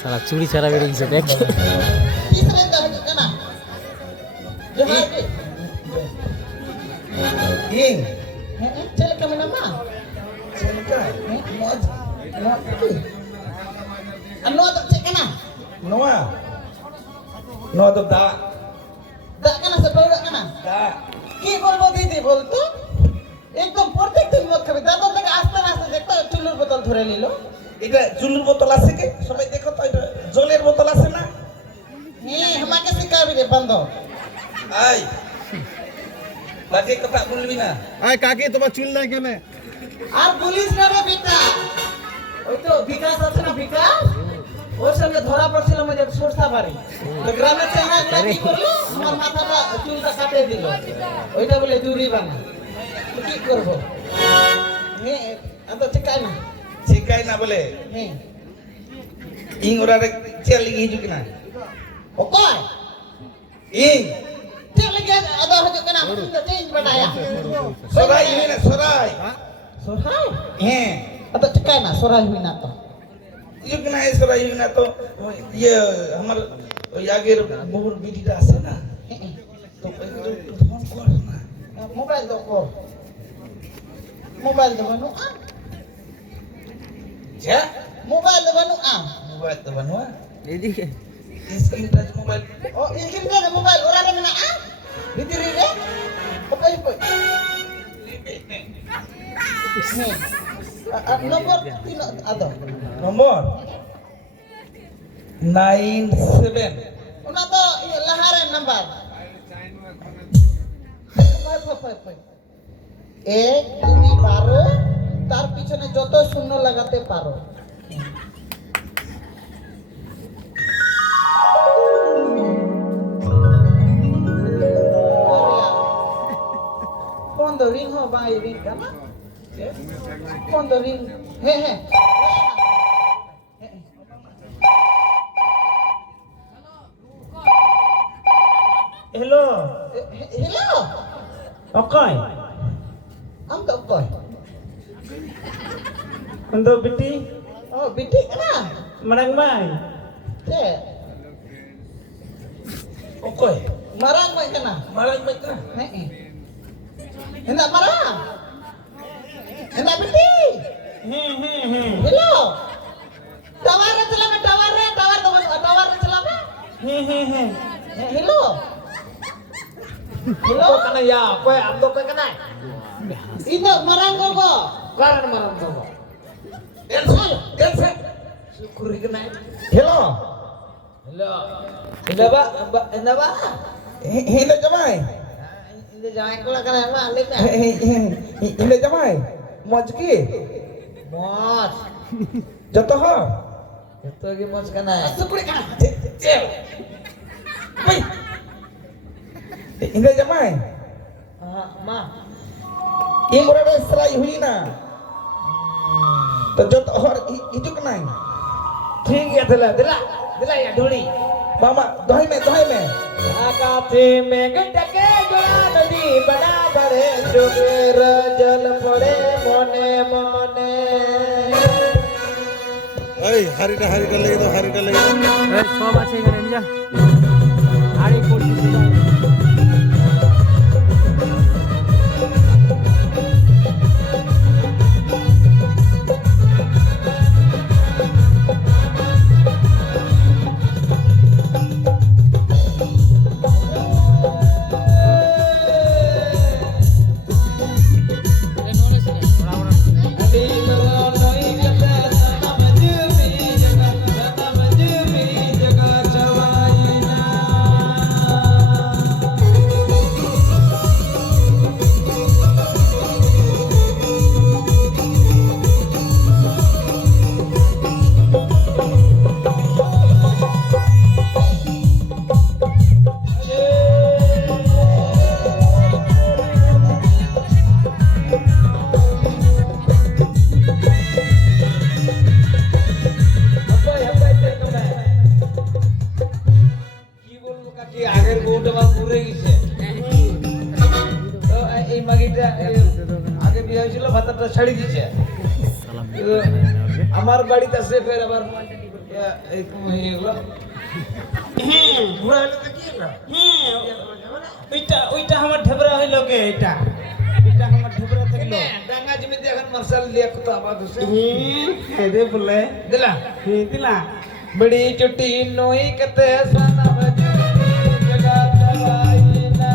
সারা চুরি ছাড়া বেরিয়ে গেছে দেখ কি বলবো দিদি বলতো একদম প্রত্যেকদিন মদ খাবে দাদা থেকে আস্তে আস্তে দেখতো চুলের বোতল ধরে নিল এটা চুলের বোতল আছে কি সবাই দেখো তো এটা জলের বোতল আছে না হ্যাঁ আমাকে শিখাবি রে বন্ধ আই বাজে কথা বলবি না আয় কাকি তোমার চুল নাই কেন আর বলিস না রে বেটা ওই তো বিকাশ আছে না বিকাশ ওর সঙ্গে ধরা পড়ছিল আমাদের সরসা বাড়ি তো গ্রামে চেনা কি করলো আমার মাথাটা চুলটা কাটে দিল ওইটা বলে দূরি বানা তো কি করবো হ্যাঁ তো শিখাই না বলে হ্যাঁ ইং ওরা চেলি হিজুক না ও কয় ইং চলে গিয়ে আদা হচ্ছে কেন আমি তো চেঞ্জ বানায়া সরাই ইং না সরাই সরাই হ্যাঁ তো ঠিকায় না সরাই हुई ना तो ইং না সরাই ইং না তো ये আমার ওই আগের বহুর বিটিটা আছে না তো ফোন কর না মোবাইল দেখো মোবাইল দেবো যা মোবাইল দেবো মোবাইল তো বানवा এইদিকে স্ক্রিন টাচ মোবাইল ও ইনকিন মোবাইল ওরা দেবে না ভিতরে রে ওই কই নম্বর 3 আদা নম্বর 97 ওনা তো লাহারের নাম্বার 1 2 12 তার পিছনে যত শূন্য লাগাতে পারো Cuando ring ho ba ring ka na? Cuando ring he he. hello Hello. okay Am to koy. untuk biti Oh, bidik na. marang mai Te. okay Marang mai kana. marang mai ka He he. Hendak marang. Hendak bidik. Hello. Tawar re selama tawar re selama. Hello. Hello. kana ya koy am do koy kana Ito marang ko ko. karan marang do Elsa syukur kana hello Hello. Hendak ba? Hendak ba? hindi jamai Ini jangan kula kana ma alik na. hindi jamai moj ki Mos. joto ho Ito lagi mos kana. Sukuri kana. cel Woi. hindi jamai Ma. ing ora serai huina तो जो और हिजुक नहीं ठीक है दिला या ढोली मामा दोही में आकाशे में गटके जोड़ा नदी बड़ा बड़े सुगेर जल पड़े मोने मोने এই হাড়িটা লেগে দাও হাড়িটা লেগে দাও এই সব আছে এখানে নিয়ে যা আরে পড়ছি আমার বাড়িতে আসে ফের আবার এই এগুলো হ্যাঁ ঘোরা হলে তো কি হলো? হ্যাঁ ওইটা আমার ঢেবরা হইল গে এটা আমার ঢেবরা থাকলো ডাঙ্গা জমিতে এখন মার্শাল লিয়া কত আবাদ হচ্ছে হ্যাঁ রে বলে দিলা হ্যাঁ দিলা बड़ी चुटी नोई कते सना बजे जगा दवाईना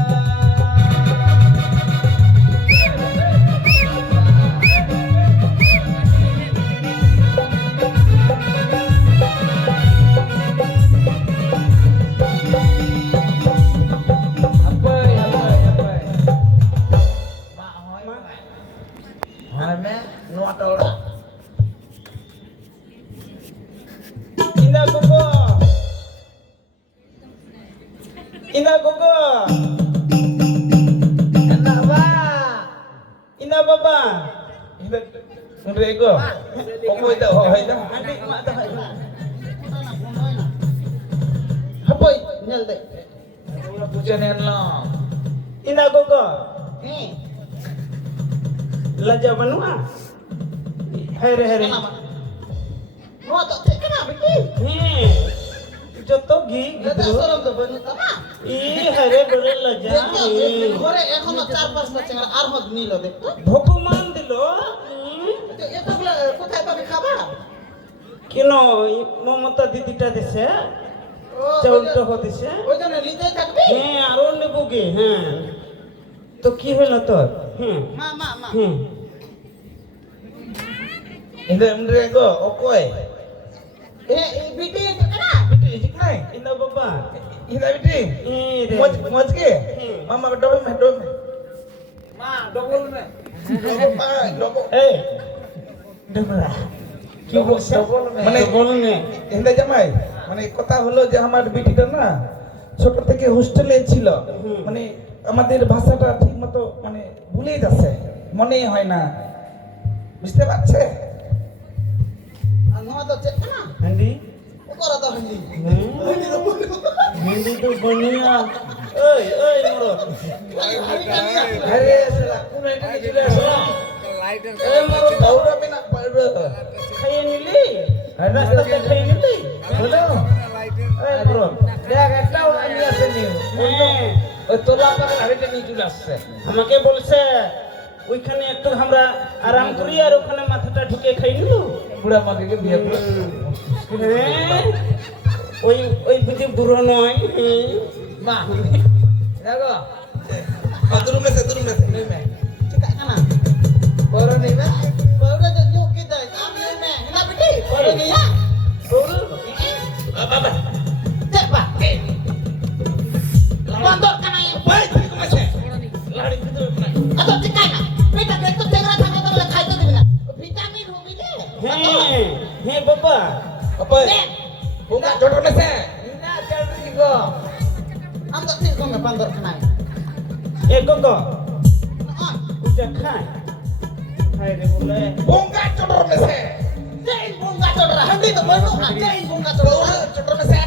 Ina gogo. Ina baba. Rego. Opo ito hoy ito. Andi mak dah. Hapoy, nyal deh. Ulah pujanan lah. Ina gogo. Eh, Laja manua. Here here. mau tak cek kenapa ini? যত ঘি Lihat asal tu banyak apa? ই হারে বলে লজা Dekho, ঘরে এখনো 4-5টা চেঙ্গা আর মত নিল দেখতো। ভগবান দিল এতগুলো কোথায় পাবে খাবার? কেন মমতা দিদিটা দিছে ও, চাউলটা হতেছে ওই জন্য লিতেই থাকবি? হ্যাঁ আরো নেবো গে হ্যাঁ তো কি হলো তোর হ্যাঁ মা। হ্যাঁ Ini Rego, okoi. এই বিটি এটা কেনা? Biti jik nai. ইন্দা বাবা Ina biti. ই রে Muat ke? Mama dobe me. মা, ডবল মে। Dobo. এই দেখলা কি বলছে মানে বলনে হিন্দা জামাই মানে কথা হলো যে আমার বিটিটা না ছোট থেকে হোস্টেলে ছিল মানে আমাদের ভাষাটা ঠিক মতো মানে ভুলেই যাচ্ছে মনেই হয় না বুঝতে পারছে আর নোয়া তো চেক কেনা? হান্ডি ও করা তো হিন্দি। হিন্দি তো বনিয়া ওই মোর আরে সালা কোন এটা চলে আসো এই মোর দৌড়াবে না পারবে খাইয়ে নিলি রাস্তাতে খাইয়ে নিলি বলো এই মোর দেখ একটা আমি আসে নি ওই তোলা পারে আরেকটা নিয়ে চলে আসছে আমাকে বলছে ওইখানে একটু আমরা আরাম করি আর ওখানে মাথাটা ঢুকে খাই নিব বুড়া মাকে বিয়ে করে হ্যাঁ ওই বুঝি বুড়ো নয় মা দেখো বাথরুম में नहीं मैं Cekak kena? बोरो नहीं मैं Baru aja nyuk kita, ambil meh. Kenapa bitti? Baru ni ya? बाबा Cek pak. Pondok kena yang बाय ठीक मत है लाड़ी की तो atau cekai na? Pita itu cengra sama tu boleh khai tu di mana? Vitamin hu bide. হ্যাঁ বাবা apa bunga jodoh nase ina chal ri go Am tak sih kau pandor kena. A Gogo Ah, ওটা খাই খাই রে বলে bunga jodoh nase jain bunga codra. Handi tu baru na jain bunga codra. jodoh nase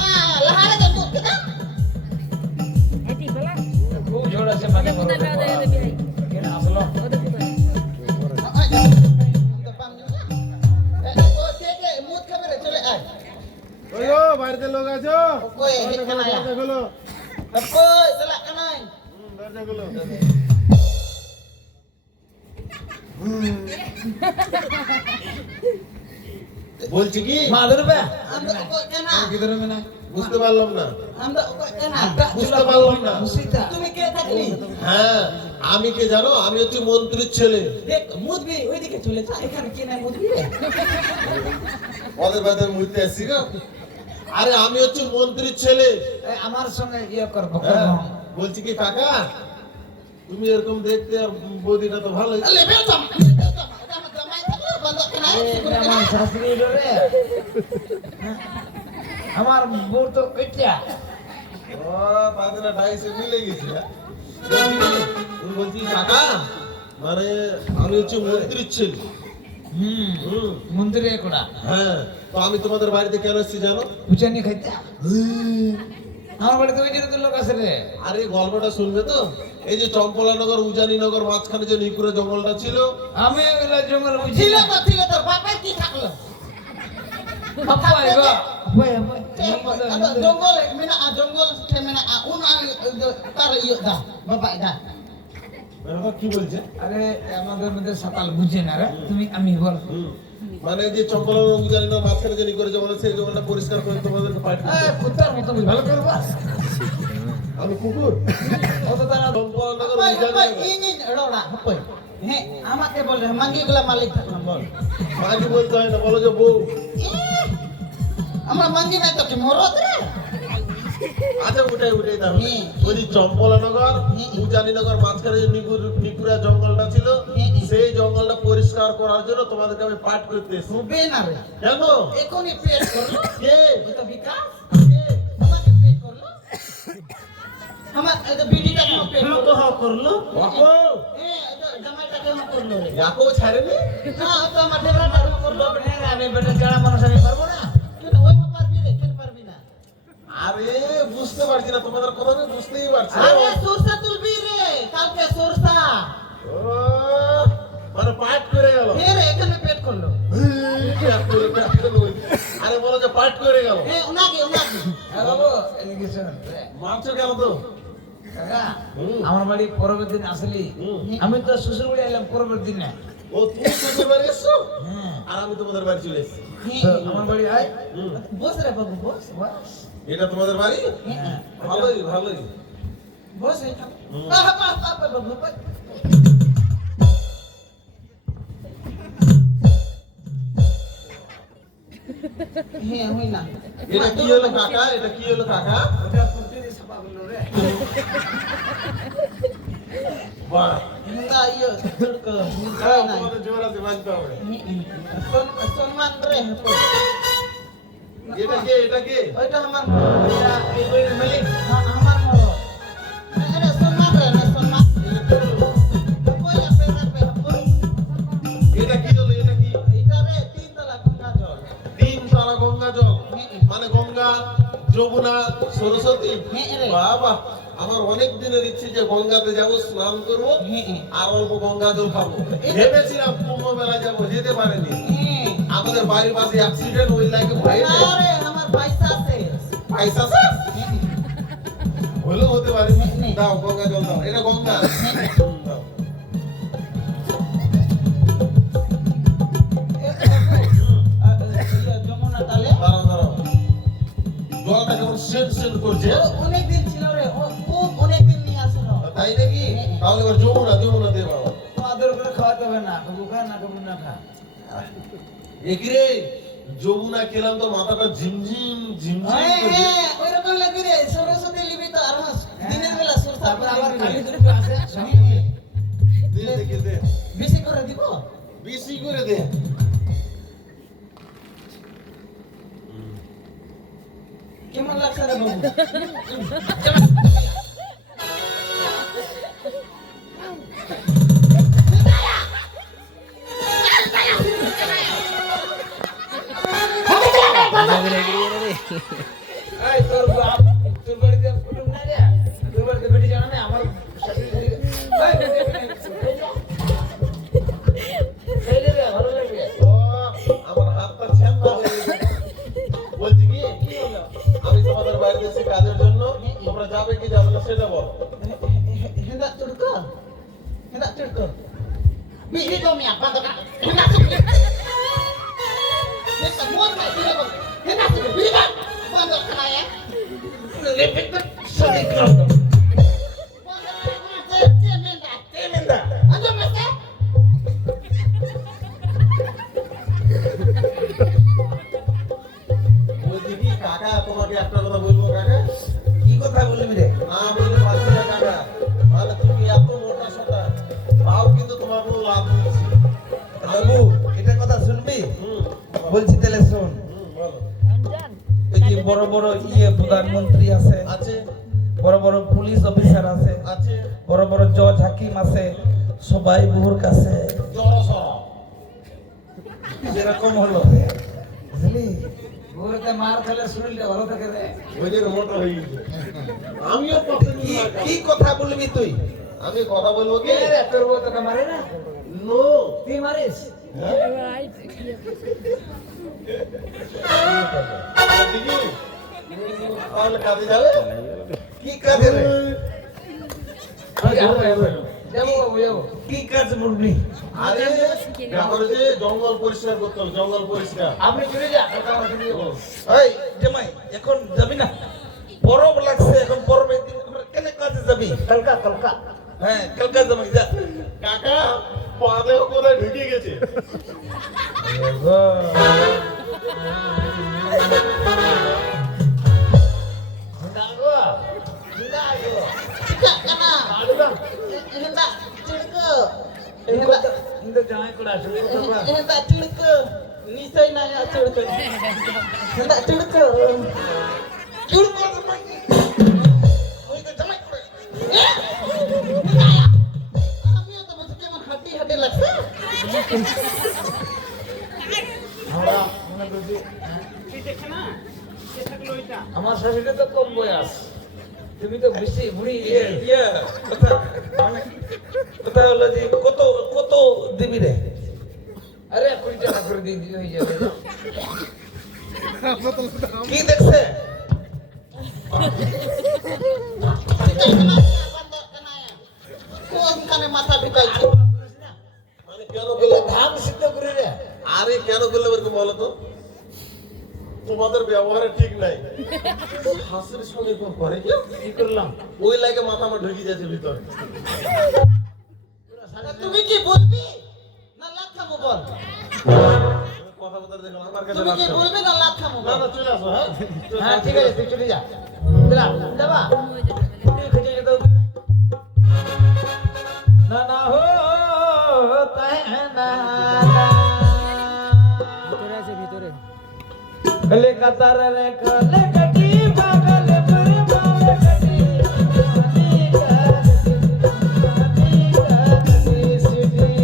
Ah, lahara jemput kita. bu jodoh se magi kena aslo মুদ খাবে রে চলে আয় ওগো বাড়িতে লোক আছো কই এখানে আয় দরজা খোলো কই চলে কানাই দরজা খোলো বলছি কি মাদুর বে আমরা কই কেনা কিধরে মেনা বুঝতে পারলাম না আমরা কই কেনা বুঝতে পারলাম না তুমি কে থাকলি হ্যাঁ আমি কে জানো আমি হচ্ছে মন্ত্রীর ছেলে দেখ মুদবি ওইদিকে চলে যা এখানে কে নাই মুদবি রে ওদের বাদের মুইতে আসছি না আরে আমি হচ্ছে মন্ত্রীর ছেলে আমার সঙ্গে ইয়ে করবো হ্যাঁ, বলছি কি কাকা তুমি এরকম দেখতে আর বৌদিটা তো ভালোই লেবে তো আমার জামাই থাকলো বন্ধ কেনা আমার শাশুড়ি রে আমার বউ তো কইটা ও পাদরা ডাইসে মিলে গেছে হ্যাঁ? তুমি বলছি কাকা মানে আমি হচ্ছে মন্ত্রীর ছেলে হুম মন্দিরে কোড়া হ্যাঁ তো আমি তোমাদের বাড়িতে কেন এসেছি জানো পুচানি খাইতে আমার বাড়িতে ওই জন্য তো লোক আছে রে আরে গল্পটা শুনবে তো এই যে চম্পলানগর উজানিনগর মাঝখানে যে নিকুরে জঙ্গলটা ছিল আমি ওগুলো জঙ্গল বুঝি ছিল না তো তোর বাপের কি থাকলো Apa Apa Jonggol mina jonggol mina un tar iyo dah bapak dah. ব্যাপারটা কি বলছে আরে আমাদের মধ্যে সকাল বুঝে না রে তুমি আমি বল মানে যে চম্পলের রঙ জানি না মাঝখানে জানি করেছে বলে সেই জঙ্গলটা পরিষ্কার করে তোমাদেরকে পাঠিয়ে এই কুত্তার মতো বুঝ ভালো করে বাস আমি কুকুর অত তারা চম্পল নগর Apa জানি apa ini roda apa? He আমাকে বল মাঙ্গি গুলা মালিক থাকলাম বল। মাঝি বলতে হয় না বলো যে বউ আমরা মাঙ্গি নাই তো কি মরদ রে। আচ্ছা উঠাই তাহলে ওই যে চম্পলানগর উজানিনগর মাঝখানে যে নিকুরা জঙ্গলটা ছিল সেই জঙ্গলটা পরিষ্কার করার জন্য তোমাদেরকে আমি পাঠ করতে এসেছি হবে না রে। কেন এখনই পেট করলো কে ওই তো বিকাশ আমাকে পেট করলো আমার এই বিডিটা কেন পেট করলো করলো বাপু জামাইটা কেন করলো রে ইয়াকো ছাড়েনি না তো আমার ডেবরাটা করলো আমি বেটা যারা মানুষ আমি পারবো না কিন্তু ওই পারবি রে কেন পারবি না আরে বুঝতে পারছি না তোমাদের কথা আমি বুঝতেই পারছি না। আরে সরষা তুলবি রে কালকে সরষা ও, মানে পাঠ করে গেল ফের এখানে পেট করলো আরে বলো যে পাঠ করে গেল এ উনাকে হ্যাঁ বাবু এদিকে শোন মারছো কেন তো কাকা আমার বাড়ি পরের দিন আসলি আমি তো শ্বশুর বাড়ি এলাম পরের দিন না ও তুমি শ্বশুর বাড়ি এসছো হ্যাঁ আর আমি তোমাদের বাড়ি চলে এসেছি তো আমার বাড়ি আয় বস রে বাবু বস বাস এটা তোমাদের বাড়ি হ্যাঁ ভালোই ভালোই বস এখানে বাবু হ্যাঁ হই না এটা কি হলো কাকা এটা কি হলো কাকা ওটা প্রতিদিন সাফা করলো রে বাহ না ইয়ে তুলক হ্যাঁ, তোমাদের জোর আছে মানতে হবে সম্মান রে এটা কে ওইটা আমার এটা এই বাড়ির মালিক আমার মরো আরে সম্মান রে না সম্মান কই আপে রাখবে কই এটা কি হলো এটা কি এটা রে তিন তলা গঙ্গা জল তিন তারা গঙ্গা জল মানে গঙ্গা যমুনা সরস্বতী হ্যাঁ রে। বাবা আমার অনেক দিনের ইচ্ছে যে গঙ্গাতে যাব স্নান করবো আর অল্প গঙ্গা জল খাবো ভেবেছিলাম কুম্ভ মেলা যাবো যেতে পারিনি আমাদের বাড়ির পাশে অ্যাক্সিডেন্ট ওই লাইকে ভয়ে আরে আমার পয়সা আছে পয়সা হলেও হতে পারে দাও গঙ্গা জল দাও এটা গঙ্গা দাও। যমুনা তালে দাঁড়াও দাঁড়াও জলটা কেমন সেন সেন করছে অনেক দিন ছিল রে খুব অনেক দিন নিয়ে আসলো তাই নাকি তাহলে এবার যমুনা দে বাবা আদর করে খাওয়াতে হবে না কবু খা না কবু না খা একিরে যমুনা খেলাম তো মাথাটা ঝিমঝিম ঝিমঝিম করছে ওই রকম লাগে রে সরস্বতী লিবি তো আর দিনের বেলা সরস্বতী তারপর আবার কালী দিবি। দুর্গা আছে দে দেখে দে বেশি করে দিব বেশি করে দে কেমন লাগছে রে বাবু এই তোর বাপ তোর বাড়িতে কুটুম না রে তোর বাড়িতে বেটি জানা না আমার শাশুড়ি এই রে ভালো লাগবে ও, আমার হাতটা ছেন্দা হয়ে গেছে বলছি কি আমি তোমাদের বাড়িতে এসে কাজের জন্য তোমরা যাবে কি যাবে না সেটা বল hendak turko bihi kau mi apa kata hendak turko ni semua tak bihi kau hendak turko bihi kan pondok keraya lebih ke sering kau pondok keraya cemenda ada masa বলছি কি কাকা তোমাকে একটা কথা বলবো কাকা কি কথা বলবি রে না বলে পারছি না কাকা মানে তুমি এত মোটা সোটা তাও কিন্তু তোমার কোনো লাভ দিচ্ছি বাবু এটা কথা শুনবি বলো। বলছি তাহলে শোন বলো এই যে বড় বড় প্রধানমন্ত্রী আছে আছে বড় বড় পুলিশ অফিসার আছে আছে বড় বড় জজ হাকিম আছে সবাই বুহুর কাছে জড়ো সড়ো যেরকম হলো বুঝলি ওরতে মার খেলে শরীরটা ভালো থাকে রে ওই যে মোটা হয়ে গেছে আমিও পছন্দ কি কি কথা বলবি তুই আমি কথা বলবো কি কে রে তোর বউ তোকে মারে না নো তুই মারিস দিদি তাহলে কাজে যাবে কি কাজে রে? যাবো বাবু যাবো কি কাজ বলবি? আরে ব্যাপারে যে জঙ্গল পরিষ্কার করতে হবে জঙ্গল পরিষ্কার আপনি চলে যা আমরা চলে যাবো এই জামাই এখন যাবি না? পরব লাগছে, এখন পরবের দিন আমরা কেন কাজে যাবি? কলকা হ্যাঁ কালকে জামাই যা। কাকা পাদে কোথায় ঢুকে গেছে কিন্তু জামাই করে আসলে নিশ্চয় না চুড়ক চুড়ক চুড়কো জামাই। ওই তো জামাই করে। আমিও তো বলছি কেমন হাঁটি হাঁটি লাগছে আমরা মনে করছি এই দেখে না কে থাকলো ওইটা আমার শাশুড়ি তো কম বয়স তুমি তো বেশি বুড়ি কথা হলো যে কত কত দিবি রে? আরে 20 টাকা করে দিয়ে দিলে হয়ে যাবে কি দেখছে? কোনখানে মাথা ঢুকাইছে মানে কেন করলে ধান সিদ্ধ করে রে আরে কেন করলে এরকম বলো তো তোমাদের ব্যবহারে ঠিক নাই হাসির সঙ্গে এরকম করে কি কি করলাম ওই লাগে মাথা আমার ঢুকে যাচ্ছে ভিতরে তুমি কি বলবি না লাথ খাবো বল কথা বলতে দেখো আমার কাছে তুমি কি লাগছে বলবি না লাথ খাবো না বল না চলে আসো হ্যাঁ হ্যাঁ ঠিক আছে তুই চলে যা যাবা তুই খুঁজে যেতে হবে। না না होता है ना ভিতরে আছে ভিতরে কলে কাতার রে কলে কটি পাগল पर माल कटी पानी का सिडली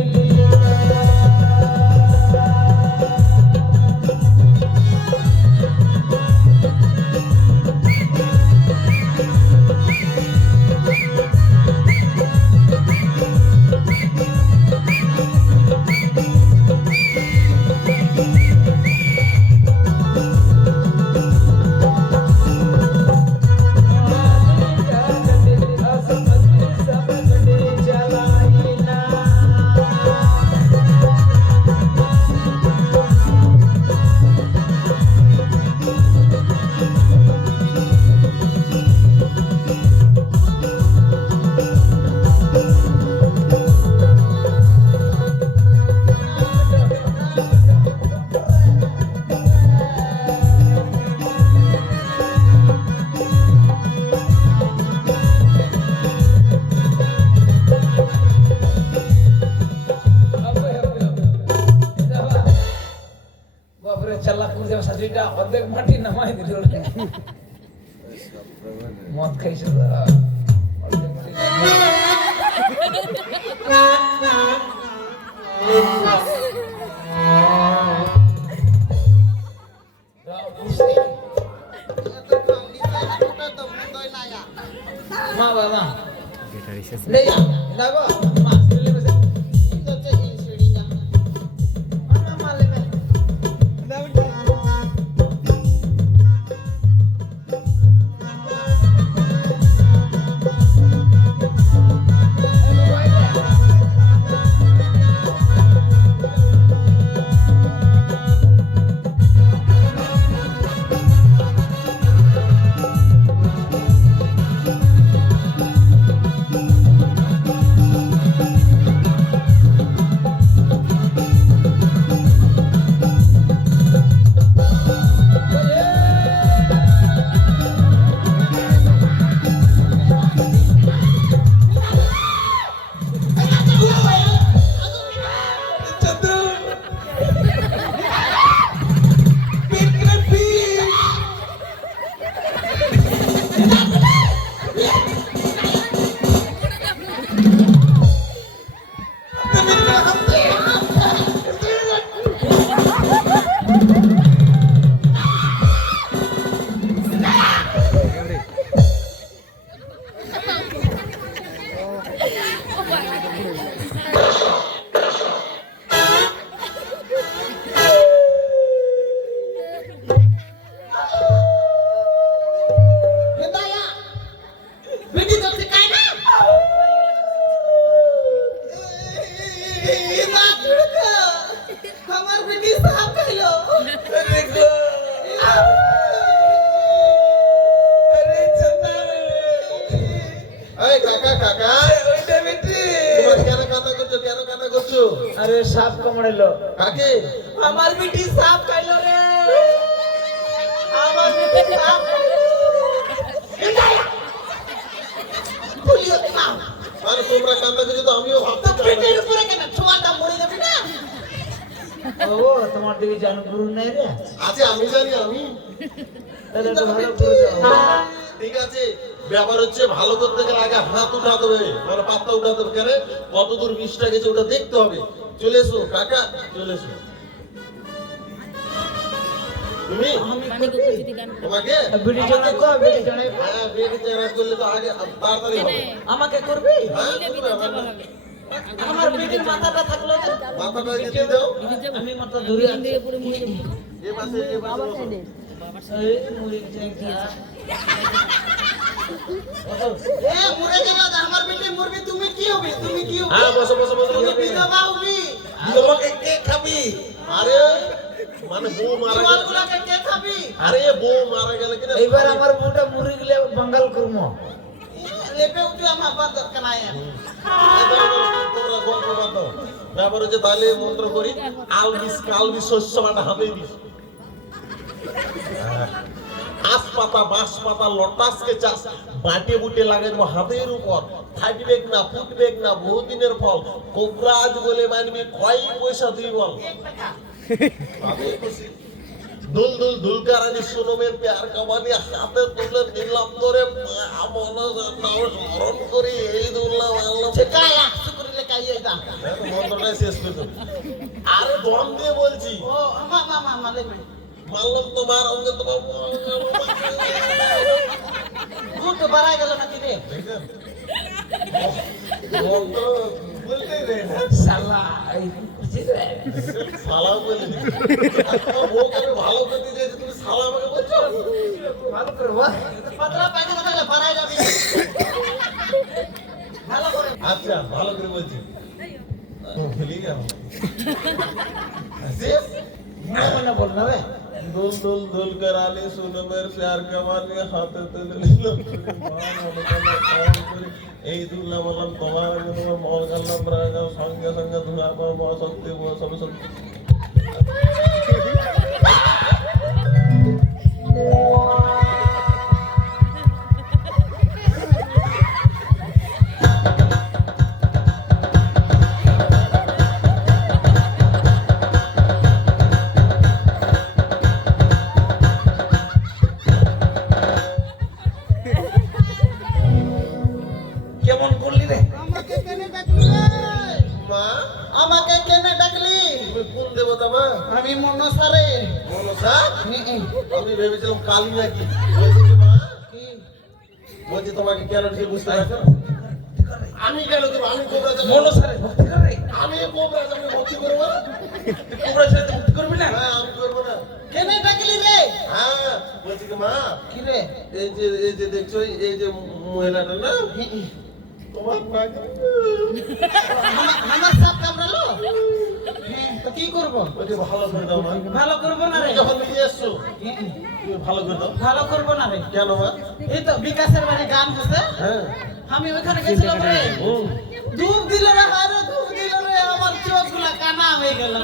বাপরে চালাক করে শাশুড়িটা অর্ধেক মাটি নামাই দিল মদ খাইছে তো, অর্ধেক মাটি নামাই মা বাবা ले जा दागो मा ले बसे मा ले में সাপ খাইলো। আরে গো আরে চন্দা এই কাকা কাকা ওইটা বেটি তোমার কেন কান্না করছো, কেন কান্না করছো? আরে সাপ কামড়াইলো। কাকে? আমার বিটি সাপ খাইলো রে। আমার বিটি সাপ খাইলো। বলিও না। আরে তোমরা কান্না করছো তো আমিও ভাবতে তো পেটের উপরে কেন ছোঁয়াটা মরে যাবে না? ও তোমার দিকে জানো গুরু নাই রে? আচ্ছা আমি জানি আমি। তাহলে তো ভালো করে দাও। ঠিক আছে, ব্যাপার হচ্ছে ভালো করতে গেলে আগে হাত উঠাতে হবে, মানে পাত্তা উঠাতে হবে। কেন কত দূর বিষটা গেছে ওটা দেখতে হবে। চলে এসো কাকা, চলে এসো। তুমি তোমাকে বিড়ি জনে কো বিড়ি জনে হ্যাঁ বেড়ে চেনা করলে তো আগে তাড়াতাড়ি হবে। আমাকে করবি? হ্যাঁ করবে, আমার আমার বিটির মাথাটা থাকলো না। মাথাটা দিয়ে দাও। আমি মাথা ধরে আছি। যে পাশে বসো। এই মুড়ি চাই দিয়া। এ মরে গেল আমার বিটি মরবি, তুমি কি হবে? তুমি কি হবে? হ্যাঁ বসো বসো বসো তুমি বসো। বিধবা হবি। তোমাকে কে খাবি? আরে মানে বউ মারা গেল। জোয়ানগুলাকে কে খাবি? আরে বউ মারা গেল কিনা এইবার আমার বউটা মুড়ি গেলে বাঙ্গাল করমো। লেপে উঠে আমার বাদ দরকার নাই। তোমরা গল্প বাদ দাও। ব্যাপার হচ্ছে তাহলে মন্ত্র করি আলবিস কালবিস শস্য বাটা হাতে দিস। আস পাতা বাঁশ পাতা লটাসকে চাষ বাটে বুটে লাগাই দেবো হাতের উপর। থাকবে না ফুটবে না বহুদিনের ফল। কোবরাজ বলে মানবি কয় পয়সা তুই বল। আমি খুশি। দুল দুল দুলকারানি সোনমের প্যার কামানি হাতে তুলে নিলাম ধরে নাও স্মরণ করি এই দুললাম আল্লাহ। কাই একশো করিলে কাই এটা। মন্ত্রটাই শেষ করতো। আরে দম দিয়ে বলছি ও মা লেপে। মারলাম তোমার অঙ্গে তোমার গুড বাড়াই গেল নাকি রে? মন্ত্র বলতেই দেয় না। শালা এই বুঝছিস রে? শালা বলে দিই। তোমার বউকে আমি ভালো করতে চাইছি, তুমি শালা আমাকে বলছো? ভালো করে বল। পাতলা পায়খানা থাকলে বাড়াই যাবি। ভালো করে। আচ্ছা ভালো করে বলছি। ভুলি গেল। শেষ? না মানে বল না রে। দুল দুল দুল कराने सोनमेर प्यार कमाने हाथ তুলে নিলাম এই দুললাম বললাম তোমার জন্য মন গেলাম রাগা সঙ্গে সঙ্গে ধুলা পাবো শক্তি সব শক্তি। কেমন করলি রে? আমাকে কেনে ডাকলি রে? মা আমাকে কেনে ডাকলি? তুমি কোন দেবতা মা? আমি মনসা রে। মনসা? আমি ভেবেছিলাম কালী নাকি। বলছি কি মা? বলছি তোমাকে কেন ঠিক বুঝতে পারছো না? আমি কেন দেবো? আমি কোবরা যাবো। মনসারে ভক্তি করে। আমি কোবরা যাবো ভক্তি করবো না? তোমরা সাথে ভক্তি করবি না? হ্যাঁ আমি করবো না। কেনে ডাকলি রে? হ্যাঁ বলছি কি মা কি রে? এই যে দেখছো এই যে মহিলাটা না তোমার নাকি আমার সাপ কামড়ালো? তো কি করব? ওকে ভালো করে দাও মা। ভালো করব না রে। তুমি যখন নিজে এসছো তুমি ভালো করে দাও। ভালো করব না রে। কেন মা? এই তো বিকাশের বাড়ি গান হচ্ছে। হ্যাঁ আমি ওখানে গেছিলাম রে। হুম। ধূপ দিল রে, আরে ধূপ দিল রে, আমার চোখগুলা কানা হয়ে গেল।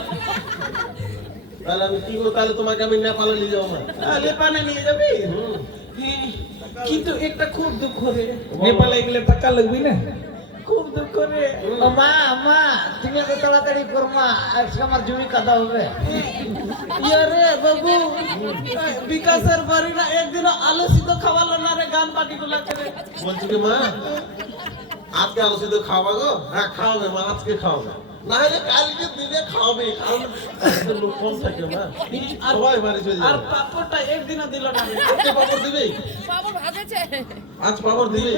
তাহলে আমি কি করবো? তাহলে তোমাকে আমি নেপালে নিয়ে যাবো মা। লেপানে নিয়ে যাবি? হুম। হ্যাঁ, কিন্তু একটা খুব দুঃখ রে। নেপালে গেলে টাকা লাগবি না? খুব দুঃখ রে। ও মা মা তুমি এত তাড়াতাড়ি করমা আজকে আমার জমি কাদা হবে। ইয়ে রে বাবু, বিকাশের বাড়ি না একদিন আলু সিদ্ধ খাওয়ালো না রে গান পার্টি গুলা করে। বলছি কি মা আজকে আলো সিদ্ধ খাওয়াবা গো? হ্যাঁ খাওয়াবে মা, আজকে খাওয়াবে। না হলে কালকে দিনে খাওয়াবে, কারণ আজকে লোক কম থাকে মা। সবাই বাড়ি চলে আর যাবে। পাপড়টা একদিনও দিল না রে। আজকে পাপড় দিবে? বাবু ভাজেছে আজ পাপড় দিবে?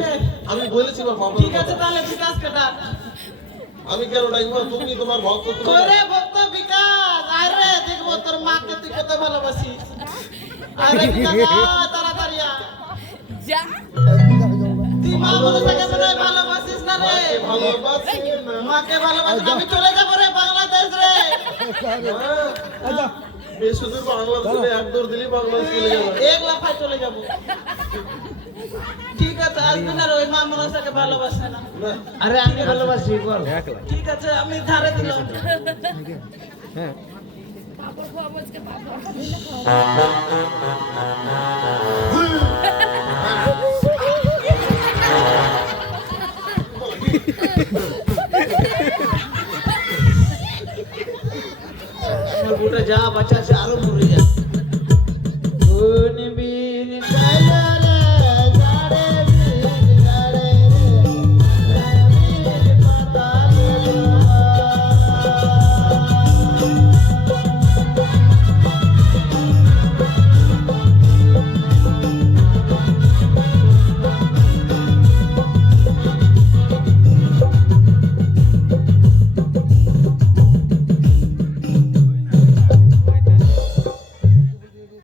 আমি বলেছি মা পাপড়। ঠিক আছে তাহলে বিকাশকে ডাক। আমি কেন ডাকবো? তুমি তোমার ভক্ত তুমি কইরে ভক্ত বিকাশ, আরে দেখবো তোর মাকে তুই কত ভালোবাসিস। আরে বিকাশ আয়, তাড়াতাড়ি আয়। যা তুই মা মনসাকে মনে হয় ভালোবাসিস না রে। ভালোবাসি না। মাকে ভালোবাসিস না। আমি চলে যাবো রে বাংলাদেশ রে। বেশি দূর বাংলাদেশে এক দৌড় দিলি বাংলাদেশ চলে যাবে। এক লাফায় চলে যাব। ঠিক আছে, আসবেন আর ওই মা মনসাকে ভালোবাসে না। আরে আমি ভালোবাসি বল ঠিক আছে, আমি ধারে দিলাম। পাপড় খাওয়াবো আজকে পাপড়। আমার বুটা যা বাচ্চা আছে আরো মরে যা। কোন বি